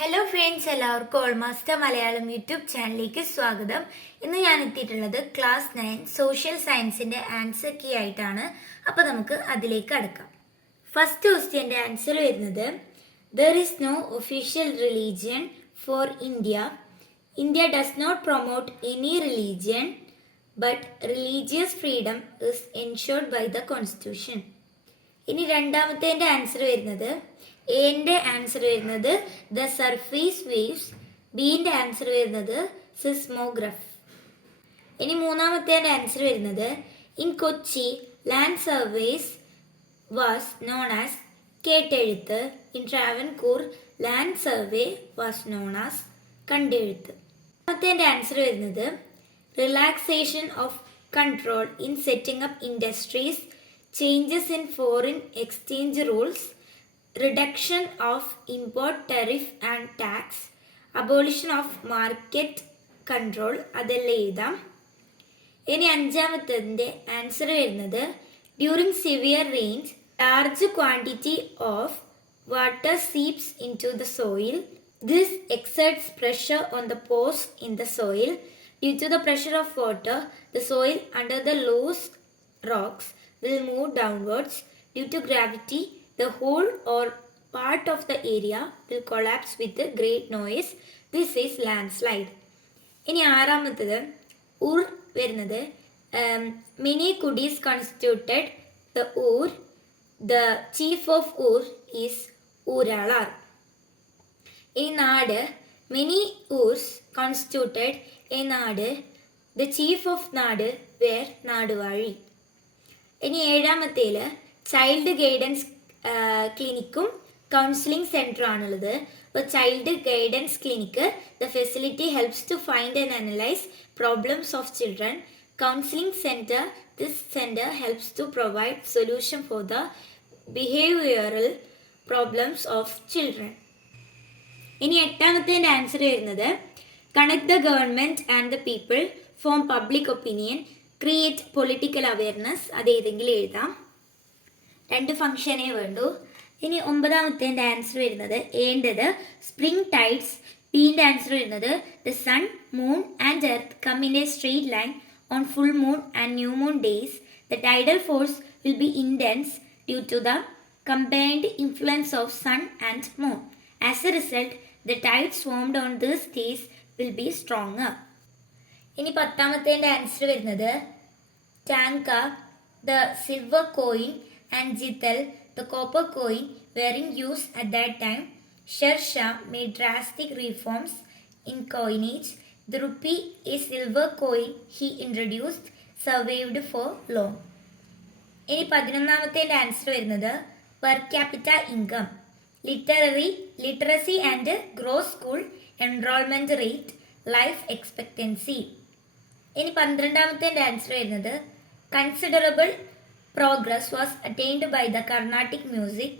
Hello friends, എല്ലാവർക്കും ഓൾമാസ്റ്റർ മലയാളം യൂട്യൂബ് ചാനലിലേക്ക് സ്വാഗതം. ഇന്ന് ഞാൻ എത്തിയിട്ടുള്ളത് ക്ലാസ് 9 സോഷ്യൽ സയൻസിന്റെ ആൻസർ കീ ആയിട്ടാണ്. അപ്പോൾ നമുക്ക് അതിലേക്ക് അടുക്കാം. ഫസ്റ്റ് ക്വസ്റ്റ്യൻ്റെ ആൻസർ വരുന്നത് there is no official religion for India. India does not promote any religion but religious freedom is ensured by the constitution. ഇനി രണ്ടാമത്തേൻ്റെ ആൻസർ വരുന്നത് എന്റെ ആൻസർ വരുന്നത് ദ സർഫേസ് വേവ്സ്. ബിന്റെ ആൻസർ വരുന്നത് സിസ്മോഗ്രഫ്. ഇനി മൂന്നാമത്തേന്റെ ആൻസർ വരുന്നത് in Kochi land surveys was known as കേട്ടെഴുത്ത്. In Travancore land survey was known as കണ്ടെഴുത്ത്. മൂന്നാമത്തേന്റെ ആൻസർ വരുന്നത് relaxation of control in setting up industries, changes in foreign exchange rules, reduction of import tariff and tax, abolition of market control. അതെല്ലാം എഴുതാം. ഇനി അഞ്ചാമത്തെ answer വരുന്നത് during severe rains large quantity of water seeps in to the soil. This exerts pressure on the pores in the soil. Due to the pressure of water the soil under the loose rocks will move downwards. Due to gravity the whole or part of the area will collapse with a great noise. This is landslide. ഇനി ആറാമത്തത് ഊർ വരുന്നത് many kudis constituted the Ur. The chief of ഊർ is ഊരാളാർ. ഇനി നാട് many ഊർസ് constituted a നാട്. The chief of നാട് were നാടുവാഴി. ഇനി ഏഴാമത്തേല് ചൈൽഡ് ഗൈഡൻസ് ക്ലിനിക്കും കൗൺസിലിംഗ് സെൻറ്ററും ആണുള്ളത്. അപ്പോൾ child guidance clinic the facility helps to find and analyse problems of children. Counselling centre this centre helps to provide solution for the behavioural problems of children. ഇനി എട്ടാമത്തേൻ്റെ answer വരുന്നത് connect the government and the people, form public opinion, create political awareness. അത് ഏതെങ്കിലും എഴുതാം. രണ്ട് ഫംഗ്ഷനേ വേണ്ടൂ. ഇനി ഒമ്പതാമത്തേൻ്റെ ആൻസർ വരുന്നത് ഏണ്ടത് സ്പ്രിംഗ് ടൈഡ്സ്. ബീൻ്റെ ആൻസർ വരുന്നത് the sun, moon and earth come in a straight line on full moon and new moon days. The tidal force will be intense due to the combined influence of sun and moon. As a result the tides formed on these days will be stronger. ഇനി പത്താമത്തേൻ്റെ answer വരുന്നത് Tanka, the silver coin, and Jital, the copper coin, were in use at that time. Sher Shah made drastic reforms in coinage. The rupee, a silver coin he introduced, survived for long. ഇനി പതിനൊന്നാമത്തേൻ്റെ ആൻസർ വരുന്നത് per capita income, literacy and gross school enrolment rate, life expectancy. ഇനി പന്ത്രണ്ടാമത്തേൻ്റെ ആൻസർ വരുന്നത് considerable progress was attained by the Carnatic music.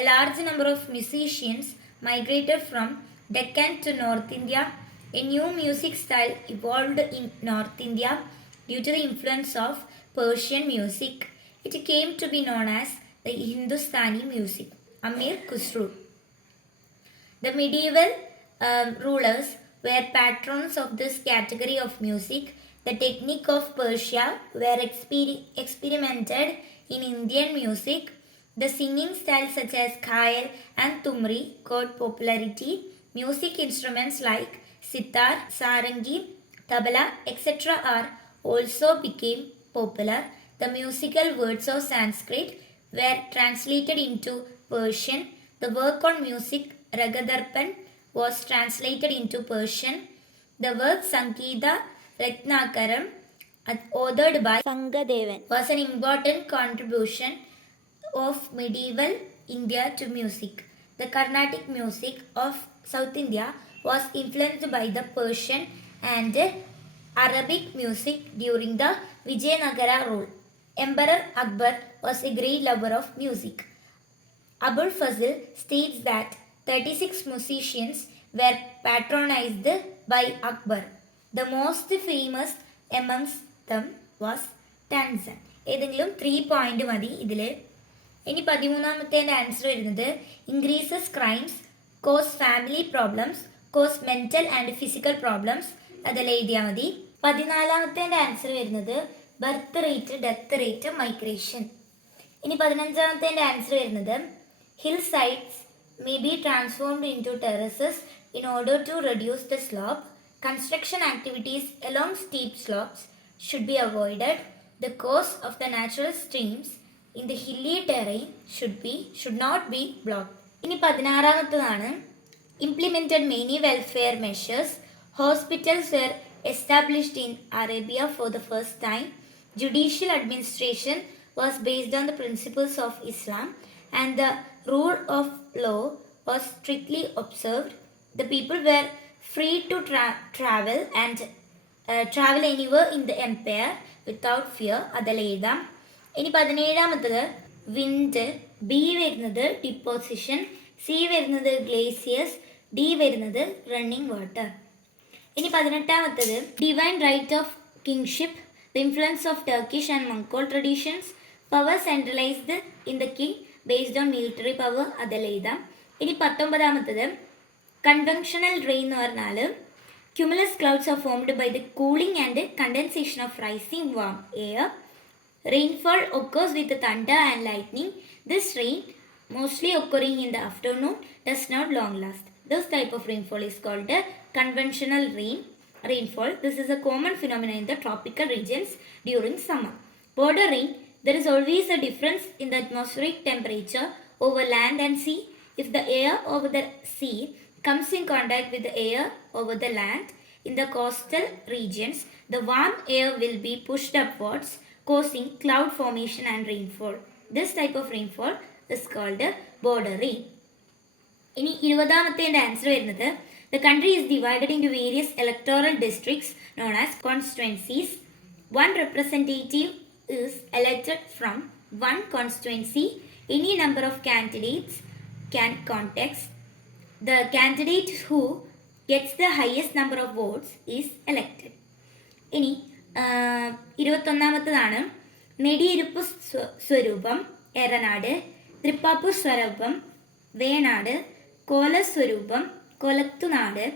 A large number of musicians migrated from Deccan to North India. A new music style evolved in North India due to the influence of Persian music. It came to be known as the Hindustani music. Amir Khusro. The medieval rulers were patrons of this category of music. The technique of Persia were experimented in Indian music. The singing styles such as Khayal and Tumri got popularity. Music instruments like sitar, sarangi, tabla, etc. are also became popular. The musical words of Sanskrit were translated into Persian. The work on music Ragadarpan was translated into Persian. The work Sankita Ratnakaram, authored by Sangadevan, was an important contribution of medieval India to music. The Carnatic music of South India was influenced by the Persian and Arabic music during the Vijayanagara rule. Emperor Akbar was a great lover of music. Abul Fazl states that 36 musicians were patronized by Akbar. The most famous amongst them was Tanzan. ഏതെങ്കിലും 3 പോയിന്റ് മതി ഇതിൽ. ഇനി 13ാമത്തേൻ്റെ ആൻസർ വരുന്നത് increases crimes, cause family problems, cause mental and physical problems. അതെല്ലാം എഴുതിയാൽ മതി. 14ാമത്തെ ആൻസർ വരുന്നത് birth rate, death rate, migration. ഇനി 15ാമത്തെ ആൻസർ വരുന്നത് hill sides may be transformed into terraces in order to reduce the slope. Construction activities along steep slopes should be avoided. The course of the natural streams in the hilly terrain should not be blocked. ഇനി 16ാമത്തേതാണ് implemented many welfare measures. Hospitals were established in Arabia for the first time. Judicial administration was based on the principles of Islam and the rule of law was strictly observed. The people were free to travel and travel anywhere in the empire without fear. അതെല്ലാം എഴുതാം. ഇനി 17ാമത്തത് wind, B വരുന്നത് deposition, C വരുന്നത് glaciers, D വരുന്നത് running water. ഇനി 18ാമത്തത് divine right of kingship, the influence of Turkish and Mongol traditions, power centralised in the king based on military power. അതെല്ലാം എഴുതാം. ഇനി 19ാമത്തത് കൺവെൻഷണൽ റെയിൻ എന്ന് പറഞ്ഞാൽ cumulus clouds are formed by the cooling and condensation of rising warm air. Rainfall occurs with the thunder and lightning. This rain, mostly occurring in the afternoon, does not long last. This type of rainfall is called a conventional rainfall. This is a common phenomenon in the tropical regions during summer. Border rain, there is always a difference in the atmospheric temperature over land and sea. If the air over the sea comes in contact with the air over the land in the coastal regions, the warm air will be pushed upwards, causing cloud formation and rainfall. This type of rainfall is called border rain. ഇനി 20ാമത്തെ ആൻസർ വരുന്നത് the country is divided into various electoral districts known as constituencies. One representative is elected from one constituency. Any number of candidates can contest. The candidate who gets the highest number of votes is elected. ഇനി 21ാമത്തേതാണ് നെടിയിരുപ്പ് സ്വരൂപം എറനാട്, തൃപ്പാപ്പൂർ സ്വരൂപം വേണാട്, കോലസ്വരൂപം കൊലത്തുനാട്,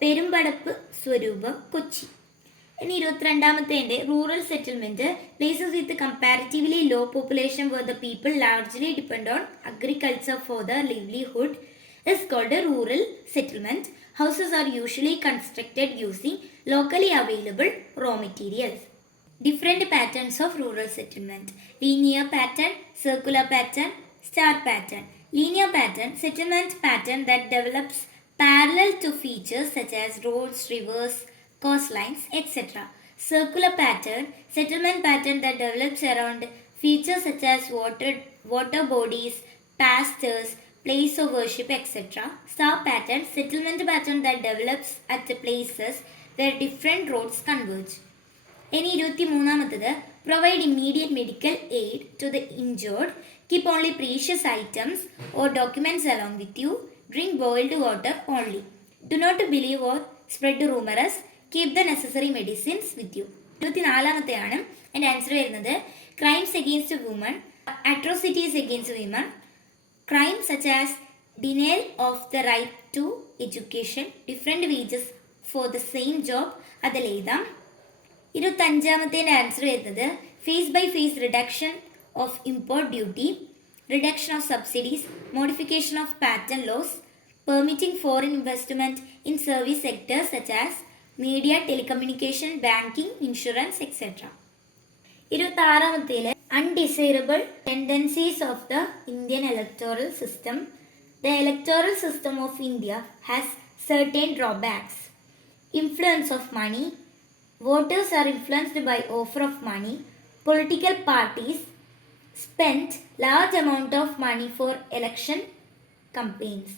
പെരുമ്പടപ്പ് സ്വരൂപം കൊച്ചി. ഇനി 22ാമത്തേൻ്റെ rural settlement, places with comparatively low population where the people largely depend on agriculture for their livelihood is called a rural settlement. Houses are usually constructed using locally available raw materials. Different patterns of rural settlement: linear pattern, circular pattern, star pattern. Linear pattern, settlement pattern that develops parallel to features such as roads, rivers, coastlines, etc. Circular pattern, settlement pattern that develops around features such as water bodies, pastures, place of worship, etc. Star pattern, settlement pattern that develops at the places where different roads converge. ഇനി 23ാമത്തേത് provide immediate medical aid to the injured, keep only precious items or documents along with you, drink boiled water only, do not believe or spread rumors, keep the necessary medicines with you. 24ാമത്തെയാണ് എൻ്റെ ആൻസർ വരുന്നത് crimes against women, atrocities against women, crimes such as denial of the right to education, different wages for the same job. അതെല്ലാം എഴുതാം. 25ാമത്തേൻ്റെ answer വരുന്നത് phase by phase reduction of import duty, reduction of subsidies, modification of patent laws, permitting foreign investment in service sectors such as media, telecommunication, banking, insurance etcetera. 26ാമത്തേൽ undesirable tendencies of the Indian electoral system. The electoral system of India has certain drawbacks. Influence of money. Voters are influenced by offer of money. Political parties spend large amount of money for election campaigns.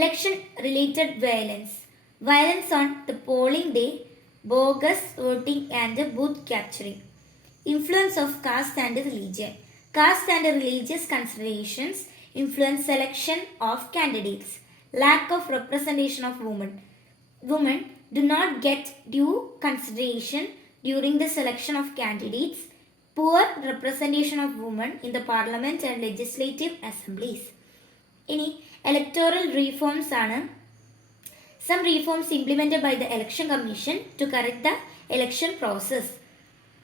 Election related violence. Violence on the polling day, bogus voting and booth capturing. Influence of caste and religion. Caste and religious considerations influence selection of candidates. Lack of representation of women. Women do not get due consideration during the selection of candidates. Poor representation of women in the parliament and legislative assemblies. ഇനി Electoral reforms ആണ്. Some reforms implemented by the Election Commission to correct the election process.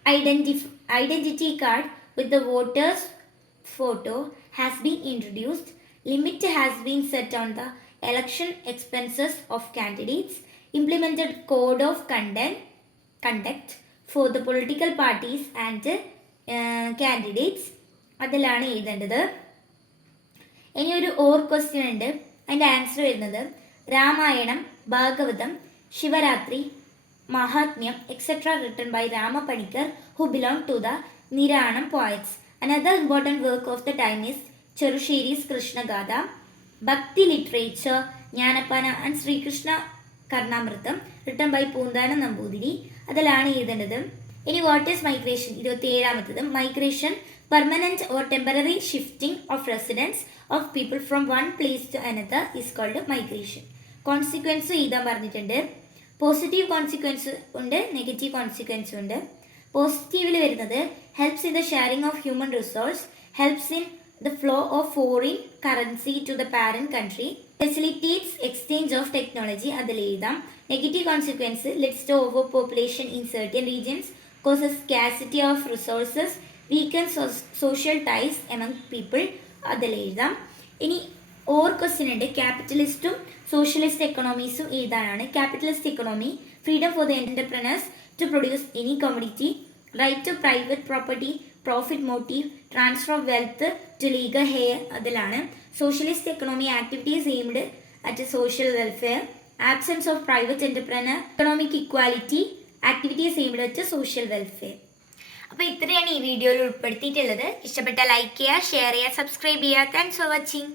Identity card with the voter's photo has been introduced. Limit has been set on the election expenses of candidates. Implemented code of conduct for the political parties and candidates. അതിലാണ് എഴുതേണ്ടത്. ഇനി ഒരു ക്വസ്റ്റ്യൻ ഉണ്ട്. അതിൻ്റെ ആൻസർ വരുന്നത് രാമായണം, Bhagavatam, Shivaratri, Mahatmyam etcetera written by Rama Panikar who belong to the Niranam poets. Another important work of the time is Cherushiri's Krishna Gada. Bhakti literature, Jnanapana and Sri Krishna Karnamritam written by Poondana Nambudiri. അതിലാണ് എഴുതേണ്ടത്. ഇനി what is migration? 27ാമത്തത് migration, permanent or temporary shifting of residence of people from one place to another is called migration. Consequence എഴുതാൻ പറഞ്ഞിട്ടുണ്ട്. Positive consequence ഉണ്ട്, negative consequence ഉണ്ട്. പോസിറ്റീവിൽ വരുന്നത് helps in the sharing of human resource, helps in the flow of foreign currency to the parent country, facilitates exchange of technology, അതിൽ എഴുതാം. Negative consequence leads to overpopulation in certain regions, causes scarcity of resources, weaken social ties among people, അതിൽ എഴുതാം. ഇനി question ഉണ്ട്. ക്യാപിറ്റലിസ്റ്റും socialist എക്കണോമീസും എഴുതാനാണ്. Capitalist economy, freedom for the entrepreneurs to produce any commodity, right to private property, profit motive, transfer of wealth to legal heir, അതിലാണ്. Socialist economy, activities aimed at social welfare, absence of private entrepreneur, economic equality, activities aimed at social welfare. അപ്പോൾ ഇത്രയാണ് ഈ വീഡിയോയിൽ ഉൾപ്പെടുത്തിയിട്ടുള്ളത്. ഇഷ്ടപ്പെട്ട ലൈക്ക് ചെയ്യുക, ഷെയർ ചെയ്യുക, സബ്സ്ക്രൈബ് ചെയ്യുക. Thanks for watching.